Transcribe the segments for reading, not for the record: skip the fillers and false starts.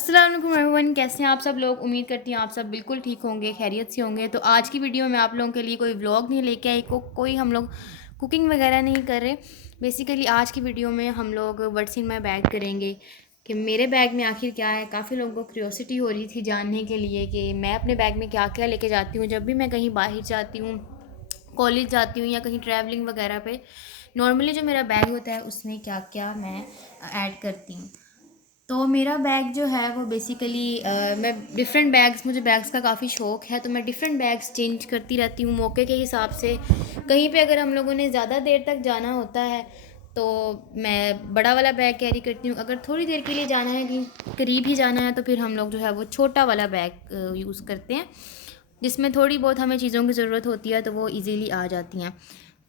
अस्सलाम वालेकुम एवरीवन, कैसे हैं आप सब लोग। उम्मीद करती हूँ आप सब बिल्कुल ठीक होंगे, खैरियत से होंगे। तो आज की वीडियो में आप लोगों के लिए कोई व्लॉग नहीं लेके आई, कोई हम लोग कुकिंग वगैरह नहीं कर रहे। बेसिकली आज की वीडियो में हम लोग व्हाट्स इन माय बैग करेंगे कि मेरे बैग में आखिर क्या है। काफ़ी लोगों को क्यूरियोसिटी हो रही थी जानने के लिए कि मैं अपने बैग में क्या क्या लेके जाती हूँ जब भी मैं कहीं बाहर जाती हूँ, कॉलेज जाती हूँ या कहीं ट्रैवलिंग वगैरह पे। नॉर्मली जो मेरा बैग होता है उसमें क्या क्या मैं ऐड करती हूँ। तो मेरा बैग जो है वो बेसिकली मैं डिफरेंट बैग्स, मुझे बैग्स का काफ़ी शौक़ है, तो मैं डिफरेंट बैग्स चेंज करती रहती हूँ मौके के हिसाब से। कहीं पे अगर हम लोगों ने ज़्यादा देर तक जाना होता है तो मैं बड़ा वाला बैग कैरी करती हूँ। अगर थोड़ी देर के लिए जाना है, कहीं करीब ही जाना है, तो फिर हम लोग जो है वो छोटा वाला बैग यूज़ करते हैं, जिसमें थोड़ी बहुत हमें चीज़ों की ज़रूरत होती है तो वो इजीली आ जाती हैं।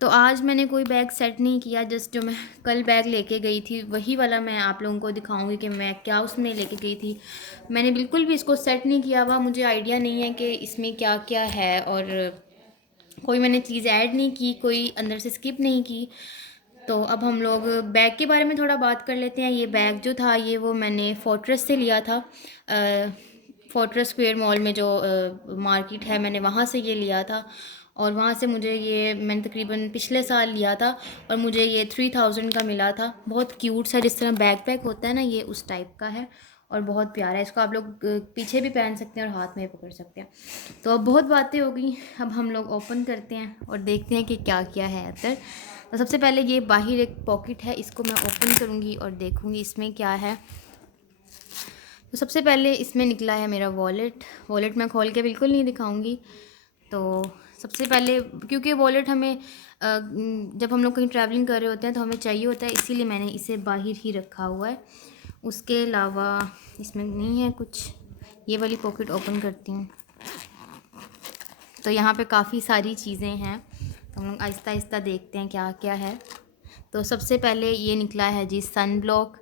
तो आज मैंने कोई बैग सेट नहीं किया, जस्ट जो मैं कल बैग लेके गई थी वही वाला मैं आप लोगों को दिखाऊंगी कि मैं क्या उसमें लेके गई थी। मैंने बिल्कुल भी इसको सेट नहीं किया हुआ, मुझे आइडिया नहीं है कि इसमें क्या क्या है, और कोई मैंने चीज़ ऐड नहीं की, कोई अंदर से स्किप नहीं की। तो अब हम लोग बैग के बारे में थोड़ा बात कर लेते हैं। ये बैग जो था ये वो मैंने फोर्ट्रेस से लिया था। फोर्ट्रेस स्क्वायर मॉल में जो मार्केट है, मैंने वहाँ से ये लिया था। और वहाँ से मुझे ये मैंने तकरीबन पिछले साल लिया था और मुझे ये 3000 का मिला था। बहुत क्यूट सा, जिस तरह बैग पैक होता है ना, ये उस टाइप का है और बहुत प्यारा है। इसको आप लोग पीछे भी पहन सकते हैं और हाथ में भी पकड़ सकते हैं। तो अब बहुत बातें हो गई, अब हम लोग ओपन करते हैं और देखते हैं कि क्या क्या है अंदर। तो सबसे पहले ये बाहर एक पॉकेट है, इसको मैं ओपन करूँगी और देखूँगी इसमें क्या है। तो सबसे पहले इसमें निकला है मेरा वॉलेट। वॉलेट मैं खोल के बिल्कुल नहीं दिखाऊंगी। तो सबसे पहले, क्योंकि वॉलेट हमें जब हम लोग कहीं ट्रैवलिंग कर रहे होते हैं तो हमें चाहिए होता है, इसीलिए मैंने इसे बाहर ही रखा हुआ है। उसके अलावा इसमें नहीं है कुछ। ये वाली पॉकेट ओपन करती हूँ तो यहाँ पे काफ़ी सारी चीज़ें हैं, तो हम लोग आहिस्ता आहिस्ता देखते हैं क्या क्या है। तो सबसे पहले ये निकला है जी सन ब्लॉक।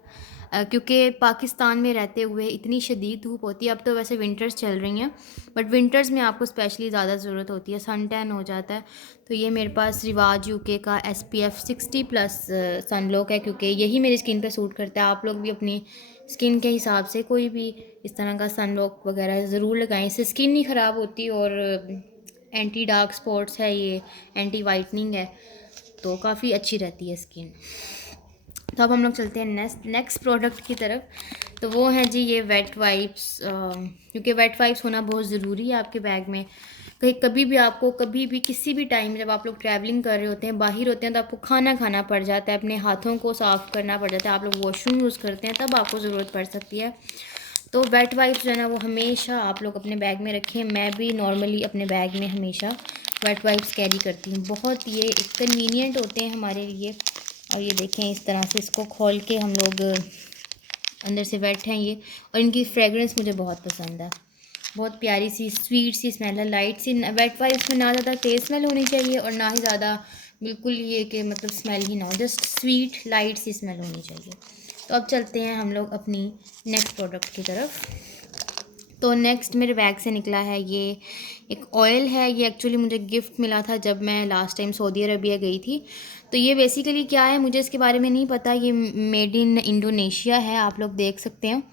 क्योंकि पाकिस्तान में रहते हुए इतनी शदीद धूप होती है, अब तो वैसे विंटर्स चल रही हैं, बट विंटर्स में आपको स्पेशली ज़्यादा ज़रूरत होती है, सन टैन हो जाता है। तो ये मेरे पास रिवाज यूके का SPF 60+ सन ब्लॉक है, क्योंकि यही मेरी स्किन पे सूट करता है। आप लोग भी अपनी स्किन के हिसाब से कोई भी इस तरह का सन ब्लॉक वगैरह ज़रूर लगाएं, इससे स्किन नहीं ख़राब होती और एंटी डार्क स्पॉट्स है, ये एंटी वाइटनिंग है, तो काफ़ी अच्छी रहती है स्किन। तो अब हम लोग चलते हैं नेक्स्ट प्रोडक्ट की तरफ। तो वो है जी ये वेट वाइप्स। क्योंकि वेट वाइप्स होना बहुत ज़रूरी है आपके बैग में। कहीं कभी भी आपको, कभी भी किसी भी टाइम जब आप लोग ट्रैवलिंग कर रहे होते हैं, बाहर होते हैं, तो आपको खाना खाना पड़ जाता है, अपने हाथों को साफ़ करना पड़ जाता है, आप लोग वॉशरूम यूज़ करते हैं, तब आपको ज़रूरत पड़ सकती है। तो वेट वाइप्स जो है ना वो हमेशा आप लोग अपने बैग में रखें। मैं भी नॉर्मली अपने बैग में हमेशा वेट वाइप्स कैरी करती हूँ। बहुत ये कन्वीनियंट होते हैं हमारे लिए। और ये देखें, इस तरह से इसको खोल के हम लोग अंदर से वेट हैं ये, और इनकी फ्रेगरेंस मुझे बहुत पसंद है। बहुत प्यारी सी स्वीट सी स्मेल है, लाइट सी। वेट वाइप्स में ना ज़्यादा तेज़ स्मेल होनी चाहिए और ना ही ज़्यादा बिल्कुल ये कि मतलब स्मेल ही ना हो, जस्ट स्वीट लाइट सी स्मेल होनी चाहिए। तो अब चलते हैं हम लोग अपनी नेक्स्ट प्रोडक्ट की तरफ। तो नेक्स्ट मेरे बैग से निकला है ये एक ऑयल है। ये एक्चुअली मुझे गिफ्ट मिला था जब मैं लास्ट टाइम सऊदी अरबिया गई थी। तो ये बेसिकली क्या है मुझे इसके बारे में नहीं पता। ये मेड इन इंडोनेशिया है, आप लोग देख सकते हैं।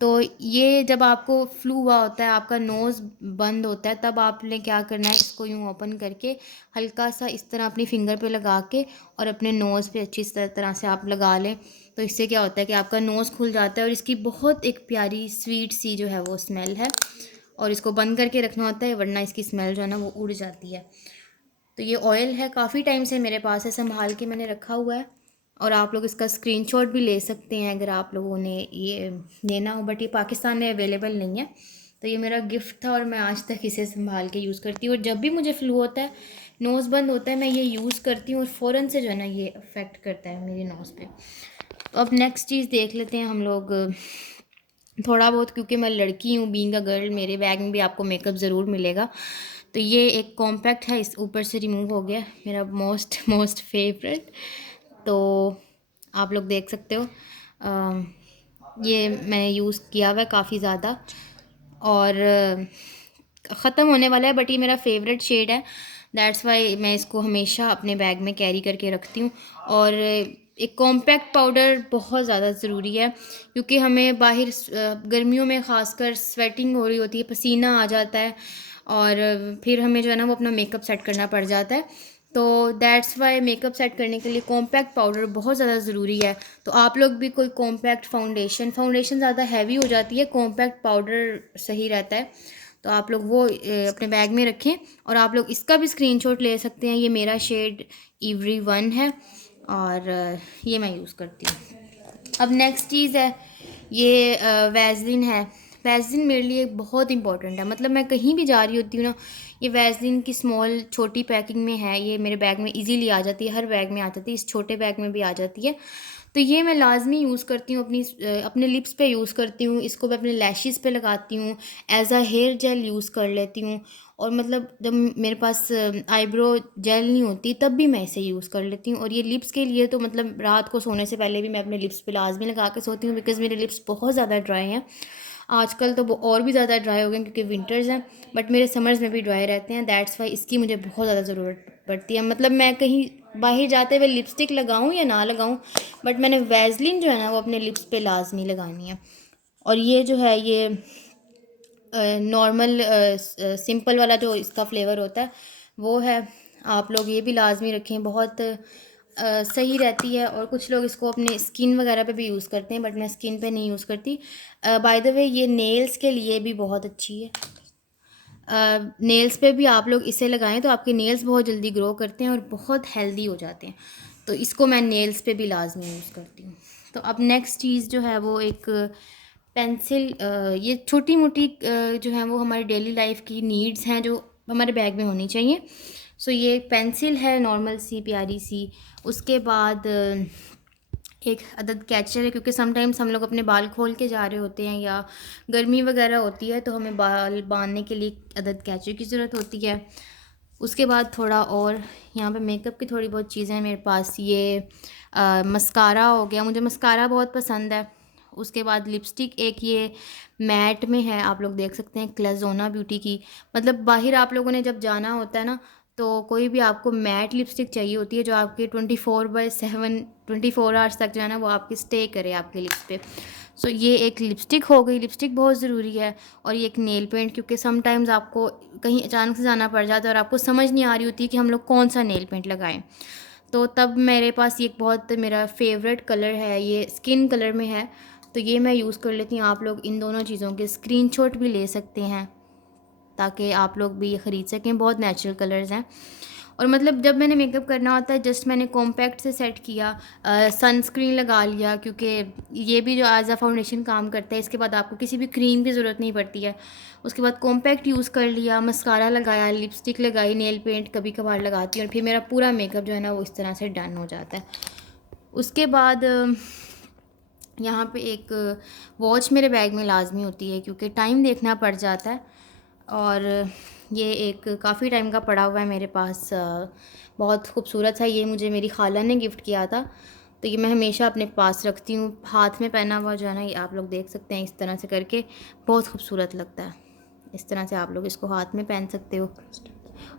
तो ये जब आपको फ्लू हुआ होता है, आपका नोज़ बंद होता है, तब आपने क्या करना है, इसको यूँ ओपन करके हल्का सा इस तरह अपनी फिंगर पे लगा के और अपने नोज़ पे अच्छी तरह से आप लगा लें। तो इससे क्या होता है कि आपका नोज़ खुल जाता है और इसकी बहुत एक प्यारी स्वीट सी जो है वो स्मेल है। और इसको बंद करके रखना होता है, वरना इसकी स्मेल जो है ना वो उड़ जाती है। तो ये ऑयल है, काफ़ी टाइम से मेरे पास है, संभाल के मैंने रखा हुआ है। और आप लोग इसका स्क्रीनशॉट भी ले सकते हैं अगर आप लोगों ने ये लेना हो, बट ये पाकिस्तान में अवेलेबल नहीं है। तो ये मेरा गिफ्ट था और मैं आज तक इसे संभाल के यूज़ करती हूँ। और जब भी मुझे फ्लू होता है, नोज़ बंद होता है, मैं ये यूज़ करती हूँ और फ़ौरन से जो है ना ये अफेक्ट करता है मेरी नोज़ पे। तो अब नेक्स्ट चीज़ देख लेते हैं हम लोग थोड़ा बहुत, क्योंकि मैं लड़की हूँ, बीइंग अ गर्ल, मेरे बैग में भी आपको मेकअप ज़रूर मिलेगा। तो ये एक कॉम्पैक्ट है, इस ऊपर से रिमूव हो गया, मेरा मोस्ट मोस्ट फेवरेट। तो आप लोग देख सकते हो, ये मैंने यूज़ किया हुआ है काफ़ी ज़्यादा और ख़त्म होने वाला है, बट ये मेरा फेवरेट शेड है, दैट्स वाई मैं इसको हमेशा अपने बैग में कैरी करके रखती हूँ। और एक कॉम्पैक्ट पाउडर बहुत ज़्यादा ज़रूरी है, क्योंकि हमें बाहर गर्मियों में ख़ासकर स्वेटिंग हो रही होती है, पसीना आ जाता है और फिर हमें जो है ना वो अपना मेकअप सेट करना पड़ जाता है। तो दैट्स वाई मेकअप सेट करने के लिए कॉम्पैक्ट पाउडर बहुत ज़्यादा ज़रूरी है। तो आप लोग भी कोई कॉम्पैक्ट फाउंडेशन ज़्यादा हैवी हो जाती है, कॉम्पैक्ट पाउडर सही रहता है। तो आप लोग वो अपने बैग में रखें और आप लोग इसका भी स्क्रीनशॉट ले सकते हैं। ये मेरा शेड इवरी वन है और ये मैं यूज़ करती हूँ। अब नेक्स्ट चीज़ है ये वैसलीन है। वैसलीन मेरे लिए बहुत इंपॉर्टेंट है, मतलब मैं कहीं भी जा रही होती हूँ ना, ये वैसलीन की स्मॉल छोटी पैकिंग में है, ये मेरे बैग में इजीली आ जाती है, हर बैग में आ जाती है, इस छोटे बैग में भी आ जाती है। तो ये मैं लाजमी यूज़ करती हूँ, अपने लिप्स पे यूज़ करती हूँ, इसको मैं अपने लैशेस पे लगाती हूँ, as a hair gel use कर लेती हूँ। और मतलब जब मेरे पास आईब्रो जेल नहीं होती तब भी मैं इसे यूज़ कर लेती हूँ। और ये लिप्स के लिए तो मतलब रात को सोने से पहले भी मैं अपने लिप्स पे लाजमी लगा के सोती हूँ, बिकॉज़ मेरे लिप्स बहुत ज़्यादा ड्राई हैं। आजकल तो वो और भी ज़्यादा ड्राई हो गए क्योंकि विंटर्स हैं, बट मेरे समर्स में भी ड्राई रहते हैं। दैट्स वाई इसकी मुझे बहुत ज़्यादा ज़रूरत पड़ती है। मतलब मैं कहीं बाहर जाते हुए लिपस्टिक लगाऊँ या ना लगाऊँ, बट मैंने वैसलीन जो है ना वो अपने लिप्स पे लाजमी लगानी है। और ये जो है ये नॉर्मल सिंपल वाला जो इसका फ्लेवर होता है वो है। आप लोग ये भी लाजमी रखें, बहुत सही रहती है। और कुछ लोग इसको अपने स्किन वगैरह पे भी यूज़ करते हैं, बट मैं स्किन पे नहीं यूज़ करती। बाय द वे ये नेल्स के लिए भी बहुत अच्छी है। नेल्स पे भी आप लोग इसे लगाएं तो आपके नेल्स बहुत जल्दी ग्रो करते हैं और बहुत हेल्दी हो जाते हैं। तो इसको मैं नेल्स पे भी लाजमी यूज़ करती हूँ। तो अब नेक्स्ट चीज़ जो है वो एक पेंसिल। ये छोटी मोटी जो है वो हमारी डेली लाइफ की नीड्स हैं जो हमारे बैग में होनी चाहिए। सो ये पेंसिल है नॉर्मल सी प्यारी सी। उसके बाद एक अदद कैचर है, क्योंकि समटाइम्स हम लोग अपने बाल खोल के जा रहे होते हैं या गर्मी वगैरह होती है तो हमें बाल बांधने के लिए अदद कैचर की ज़रूरत होती है। उसके बाद थोड़ा और यहाँ पे मेकअप की थोड़ी बहुत चीज़ें हैं मेरे पास। ये मस्कारा हो गया, मुझे मस्कारा बहुत पसंद है। उसके बाद लिपस्टिक एक ये मैट में है, आप लोग देख सकते हैं, क्लेज़ोना ब्यूटी की। मतलब बाहर आप लोगों ने जब जाना होता है ना तो कोई भी आपको मैट लिपस्टिक चाहिए होती है जो आपके 24/7 24 आवर्स तक जो है ना वो आपकी स्टे करे आपके लिप्स पे। सो ये एक लिपस्टिक हो गई, लिपस्टिक बहुत ज़रूरी है। और ये एक नेल पेंट, क्योंकि समटाइम्स आपको कहीं अचानक से जाना पड़ जाता है और आपको समझ नहीं आ रही होती कि हम लोग कौन सा नेल पेंट लगाएं। तो तब मेरे पास ये एक बहुत मेरा फेवरेट कलर है, ये स्किन कलर में है, तो ये मैं यूज़ कर लेती हूँ। आप लोग इन दोनों चीज़ों के स्क्रीनशॉट भी ले सकते हैं ताकि आप लोग भी ये ख़रीद सकें, बहुत नेचुरल कलर्स हैं। और मतलब जब मैंने मेकअप करना होता है जस्ट मैंने कॉम्पैक्ट से सेट किया, सनस्क्रीन लगा लिया, क्योंकि ये भी जो एज अ फाउंडेशन काम करता है। इसके बाद आपको किसी भी क्रीम की ज़रूरत नहीं पड़ती है। उसके बाद कॉम्पैक्ट यूज़ कर लिया, मस्कारा लगाया, लिपस्टिक लगाई, नेल पेंट कभी कभार लगाती हूँ और फिर मेरा पूरा मेकअप जो है ना वो इस तरह से डन हो जाता है। उसके बाद यहाँ पे एक वॉच मेरे बैग में लाजमी होती है, क्योंकि टाइम देखना पड़ जाता है। और ये एक काफ़ी टाइम का पड़ा हुआ है मेरे पास, बहुत खूबसूरत है। ये मुझे मेरी खाला ने गिफ्ट किया था, तो ये मैं हमेशा अपने पास रखती हूँ। हाथ में पहना हुआ जो है ना ये आप लोग देख सकते हैं, इस तरह से करके बहुत खूबसूरत लगता है। इस तरह से आप लोग इसको हाथ में पहन सकते हो।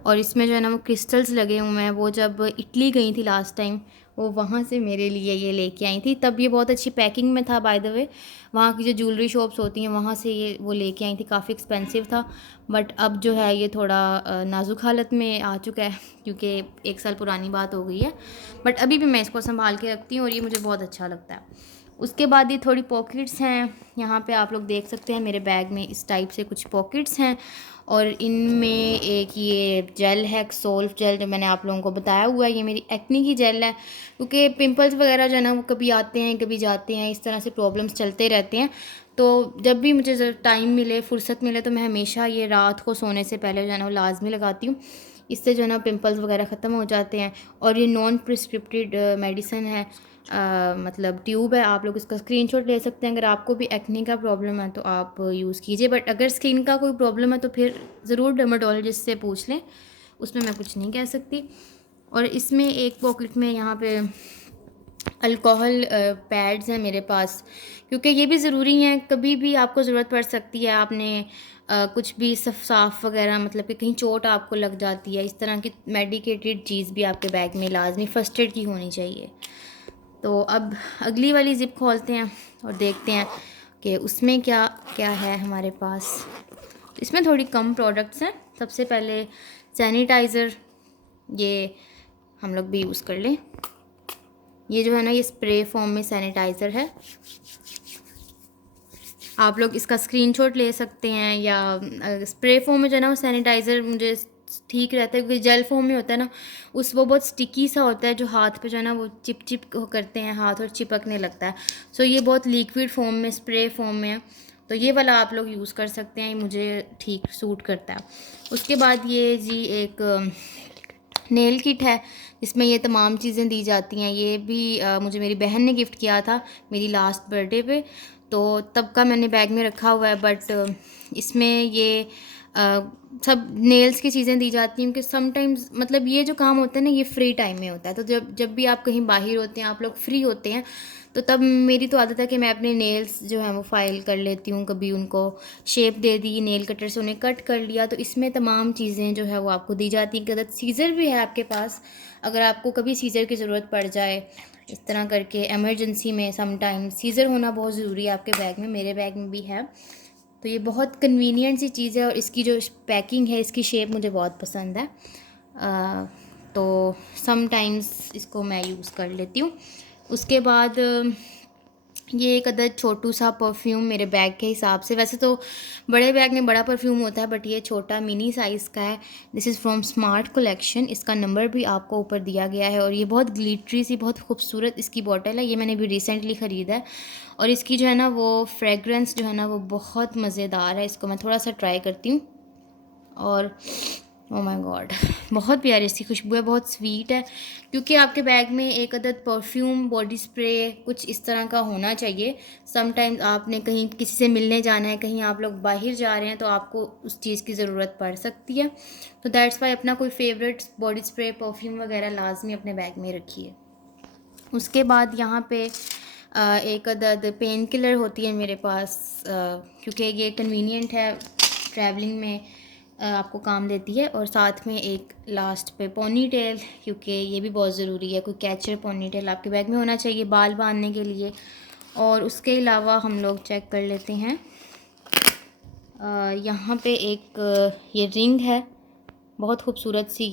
और इसमें जो है ना वो क्रिस्टल्स लगे हुए हैं। वो जब इटली गई थी लास्ट टाइम, वो वहाँ से मेरे लिए ये लेके आई थी, तब ये बहुत अच्छी पैकिंग में था। बाय द वे वहाँ की जो ज्वेलरी शॉप्स होती हैं वहाँ से ये वो लेके आई थी, काफ़ी एक्सपेंसिव था। बट अब जो है ये थोड़ा नाजुक हालत में आ चुका है, क्योंकि 1 साल पुरानी बात हो गई है। बट अभी भी मैं इसको संभाल के रखती हूँ और ये मुझे बहुत अच्छा लगता है। उसके बाद ये थोड़ी पॉकेट्स हैं, यहाँ पे आप लोग देख सकते हैं मेरे बैग में इस टाइप से कुछ पॉकेट्स हैं। और इनमें एक ये जेल है, सोल्फ जेल, जो मैंने आप लोगों को बताया हुआ है, ये मेरी एक्नी की जेल है। क्योंकि पिंपल्स वगैरह जो है ना वो कभी आते हैं कभी जाते हैं, इस तरह से प्रॉब्लम्स चलते रहते हैं। तो जब भी मुझे टाइम मिले, फुर्सत मिले, तो मैं हमेशा ये रात को सोने से पहले जो है ना वो लाजमी लगाती हूँ। इससे जो है ना पिंपल्स वगैरह ख़त्म हो जाते हैं। और ये नॉन प्रिस्क्रिप्टेड मेडिसिन है, मतलब ट्यूब है। आप लोग इसका स्क्रीनशॉट ले सकते हैं। अगर आपको भी एक्ने का प्रॉब्लम है तो आप यूज़ कीजिए, बट अगर स्किन का कोई प्रॉब्लम है तो फिर ज़रूर डर्माटोलॉजिस्ट से पूछ लें, उसमें मैं कुछ नहीं कह सकती। और इसमें एक पॉकेट में यहाँ पे अल्कोहल पैड्स हैं मेरे पास, क्योंकि ये भी ज़रूरी हैं, कभी भी आपको ज़रूरत पड़ सकती है। आपने कुछ भी साफ़ वगैरह, मतलब कि कहीं चोट आपको लग जाती है, इस तरह की मेडिकेटेड चीज़ भी आपके बैग में लाजमी फ़र्स्ट एड की होनी चाहिए। तो अब अगली वाली ज़िप खोलते हैं और देखते हैं कि उसमें क्या क्या है हमारे पास। इसमें थोड़ी कम प्रोडक्ट्स हैं। सबसे पहले सैनिटाइज़र, ये हम लोग भी यूज़ कर लें। ये जो है ना, ये स्प्रे फॉर्म में सैनिटाइज़र है। आप लोग इसका स्क्रीनशॉट ले सकते हैं, या स्प्रे फॉर्म में जो है ना वो सैनिटाइज़र मुझे ठीक रहता है, क्योंकि जेल फॉर्म में होता है ना वो बहुत स्टिकी सा होता है, जो हाथ पे जो है ना वो चिप चिप करते हैं हाथ और चिपकने लगता है। सो ये बहुत लिक्विड फॉर्म में, स्प्रे फॉर्म में है, तो ये वाला आप लोग यूज़ कर सकते हैं, ये मुझे ठीक सूट करता है। उसके बाद ये जी एक नेल किट है, इसमें ये तमाम चीज़ें दी जाती हैं। ये भी मुझे मेरी बहन ने गिफ्ट किया था मेरी लास्ट बर्थडे पे, तो तब का मैंने बैग में रखा हुआ है। बट इसमें ये सब नेल्स की चीज़ें दी जाती हैं, क्योंकि समटाइम्स मतलब ये जो काम होता है ना ये फ्री टाइम में होता है। तो जब जब भी आप कहीं बाहर होते हैं, आप लोग फ्री होते हैं, तो तब मेरी तो आदत है कि मैं अपने नेल्स जो हैं वो फाइल कर लेती हूँ। कभी उनको शेप दे दी, नेल कटर से उन्हें कट कर लिया, तो इसमें तमाम चीज़ें जो है वो आपको दी जाती हैं। अगर सीज़र भी है आपके पास, अगर आपको कभी सीज़र की ज़रूरत पड़ जाए इस तरह करके एमरजेंसी में, समटाइम सीज़र होना बहुत ज़रूरी है आपके बैग में। मेरे बैग में भी है, तो ये बहुत कन्वीनियंट सी चीज़ है। और इसकी जो पैकिंग है, इसकी शेप मुझे बहुत पसंद है, तो समटाइम्स इसको मैं यूज़ कर लेती हूँ। उसके बाद ये एक अदद छोटू सा परफ्यूम मेरे बैग के हिसाब से, वैसे तो बड़े बैग में बड़ा परफ्यूम होता है, बट ये छोटा मिनी साइज़ का है। This is from smart collection. इसका नंबर भी आपको ऊपर दिया गया है, और ये बहुत ग्लिटरी सी, बहुत खूबसूरत इसकी बॉटल है। ये मैंने भी रिसेंटली ख़रीदा है, और इसकी जो है ना वो फ्रेगरेंस जो है ना वो बहुत मज़ेदार है। इसको मैं थोड़ा सा ट्राई करती हूँ, और ओ माय गॉड, बहुत प्यारी इसकी खुशबू है, बहुत स्वीट है। क्योंकि आपके बैग में एक अदद परफ्यूम, बॉडी स्प्रे कुछ इस तरह का होना चाहिए। समटाइम्स आपने कहीं किसी से मिलने जाना है, कहीं आप लोग बाहर जा रहे हैं, तो आपको उस चीज़ की ज़रूरत पड़ सकती है। तो दैट्स वाई अपना कोई फेवरेट बॉडी स्प्रे, परफ्यूम वगैरह लाजमी अपने बैग में रखिए। उसके बाद यहाँ पे एक अदद पेन किलर होती है मेरे पास, क्योंकि ये कन्वीनियंट है, ट्रैवलिंग में आपको काम देती है। और साथ में एक लास्ट पे पोनी टेल, क्योंकि ये भी बहुत ज़रूरी है, कोई कैचर पोनी टेल आपके बैग में होना चाहिए बाल बांधने के लिए। और उसके अलावा हम लोग चेक कर लेते हैं, यहाँ पे एक ये रिंग है, बहुत खूबसूरत सी।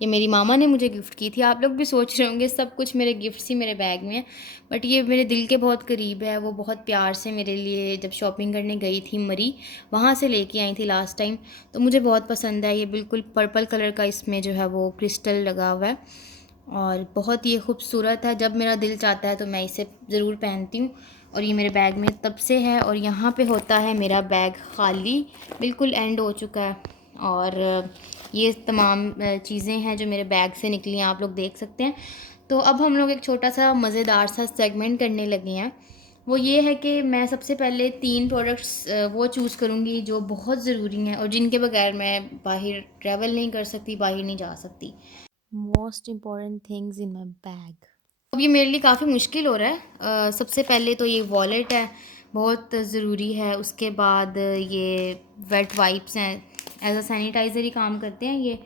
ये मेरी मामा ने मुझे गिफ्ट की थी। आप लोग भी सोच रहे होंगे सब कुछ मेरे गिफ्ट्स ही मेरे बैग में है, बट ये मेरे दिल के बहुत करीब है। वो बहुत प्यार से मेरे लिए जब शॉपिंग करने गई थी मरी, वहाँ से लेके आई थी लास्ट टाइम, तो मुझे बहुत पसंद है। ये बिल्कुल पर्पल कलर का इसमें जो है वो क्रिस्टल लगा हुआ है, और बहुत ये खूबसूरत है। जब मेरा दिल चाहता है तो मैं इसे ज़रूर पहनती हूँ, और ये मेरे बैग में तब से है। और यहाँ पे होता है मेरा बैग खाली, बिल्कुल एंड हो चुका है। और ये तमाम चीज़ें हैं जो मेरे बैग से निकली हैं, आप लोग देख सकते हैं। तो अब हम लोग एक छोटा सा मज़ेदार सा सेगमेंट करने लगे हैं। वो ये है कि मैं सबसे पहले 3 प्रोडक्ट्स वो चूज़ करूँगी जो बहुत ज़रूरी हैं, और जिनके बगैर मैं बाहर ट्रैवल नहीं कर सकती, बाहर नहीं जा सकती। Most important things in my bag. अब ये मेरे लिए काफ़ी मुश्किल हो रहा है। सबसे पहले तो ये वॉलेट है, बहुत ज़रूरी है। उसके बाद ये वेट वाइप्स हैं, एज अ सैनिटाइज़र ही काम करते हैं ये।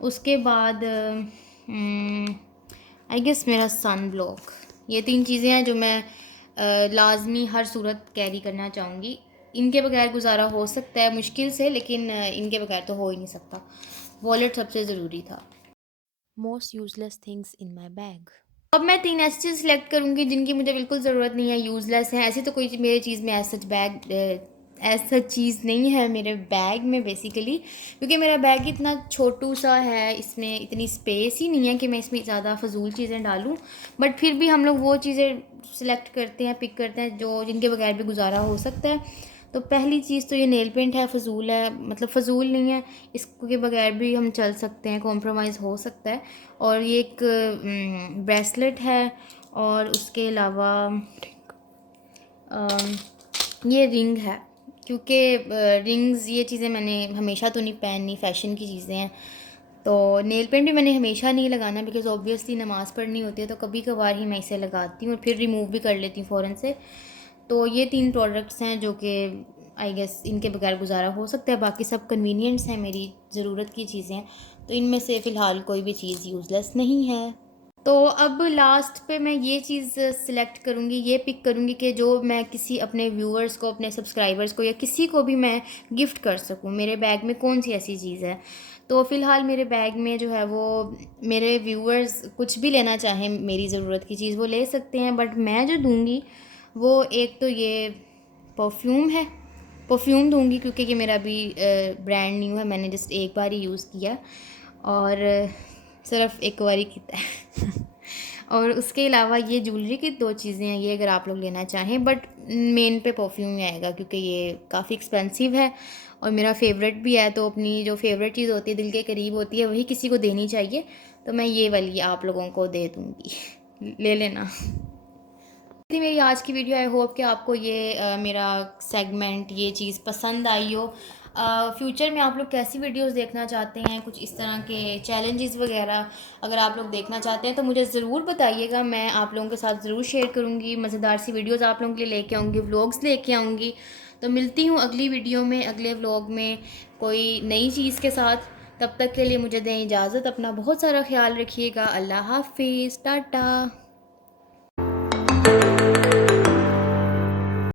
उसके बाद आई गेस मेरा सन ब्लॉक। ये 3 चीज़ें हैं जो मैं लाजमी हर सूरत कैरी करना चाहूँगी। इनके बगैर गुजारा हो सकता है मुश्किल से, लेकिन इनके बगैर तो हो ही नहीं सकता। वॉलेट सबसे ज़रूरी था। Most useless things in my bag. अब मैं 3 ऐसी चीज़ सिलेक्ट करूँगी जिनकी मुझे बिल्कुल ज़रूरत नहीं है, यूज़लेस हैं। ऐसी तो कोई मेरी चीज़ में एज सच चीज़ नहीं है मेरे बैग में बेसिकली, क्योंकि मेरा बैग इतना छोटू सा है, इसमें इतनी स्पेस ही नहीं है कि मैं इसमें ज़्यादा फ़जूल चीज़ें डालूँ। बट फिर भी हम लोग वो चीज़ें सिलेक्ट करते हैं, पिक करते हैं जो जिनके बगैर भी गुजारा हो सकता है। तो पहली चीज़ तो ये नेल पेंट है, फ़जूल है, मतलब फ़जूल नहीं है, इसके बगैर भी हम चल सकते हैं, कॉम्प्रोमाइज़ हो सकता है। और ये एक ब्रेसलेट है, और उसके अलावा ये रिंग है, क्योंकि रिंग्स ये चीज़ें मैंने हमेशा तो नहीं पहननी, फ़ैशन की चीज़ें हैं। तो नेल पेंट भी मैंने हमेशा नहीं लगाना, बिकॉज़ ऑब्वियसली नमाज़ पढ़नी होती है, तो कभी कभार ही मैं इसे लगाती हूँ और फिर रिमूव भी कर लेती हूँ फ़ौरन से। तो ये 3 प्रोडक्ट्स हैं जो कि आई गेस इनके बगैर गुजारा हो सकता है। बाकी सब कन्वीनियंट्स हैं, मेरी ज़रूरत की चीज़ें हैं, तो इनमें से फ़िलहाल कोई भी चीज़ यूज़लेस नहीं है। तो अब लास्ट पे मैं ये चीज़ सिलेक्ट करूँगी, ये पिक करूँगी कि जो मैं किसी अपने व्यूअर्स को, अपने सब्सक्राइबर्स को या किसी को भी मैं गिफ्ट कर सकूँ। मेरे बैग में कौन सी ऐसी चीज़ है। तो फ़िलहाल मेरे बैग में जो है वो मेरे व्यूअर्स कुछ भी लेना चाहें मेरी ज़रूरत की चीज़ वो ले सकते हैं, बट मैं जो दूँगी वो एक तो ये परफ्यूम है। परफ्यूम दूँगी क्योंकि ये मेरा अभी ब्रांड न्यू है, मैंने जस्ट एक बार ही यूज़ किया और सिर्फ़ एक बार ही किया है। और उसके अलावा ये ज्वेलरी की 2 चीज़ें हैं, ये अगर आप लोग लेना चाहें, बट मेन पे परफ्यूम ही आएगा क्योंकि ये काफ़ी एक्सपेंसिव है और मेरा फ़ेवरेट भी है। तो अपनी जो फ़ेवरेट चीज़ होती है, दिल के करीब होती है, वही किसी को देनी चाहिए। तो मैं ये वाली आप लोगों को दे दूँगी, ले लेना। थी मेरी आज की वीडियो। आई होप कि आपको ये मेरा सेगमेंट, ये चीज़ पसंद आई हो। फ्यूचर में आप लोग कैसी वीडियोस देखना चाहते हैं, कुछ इस तरह के चैलेंजेस वगैरह अगर आप लोग देखना चाहते हैं तो मुझे ज़रूर बताइएगा। मैं आप लोगों के साथ ज़रूर शेयर करूँगी, मज़ेदार सी वीडियोस आप लोगों के लिए लेके आऊँगी, व्लॉग्स लेके आऊँगी। तो मिलती हूँ अगली वीडियो में, अगले व्लॉग में कोई नई चीज़ के साथ। तब तक के लिए मुझे दें इजाज़त। अपना बहुत सारा ख्याल रखिएगा। अल्लाह हाफ़िज़, टाटा।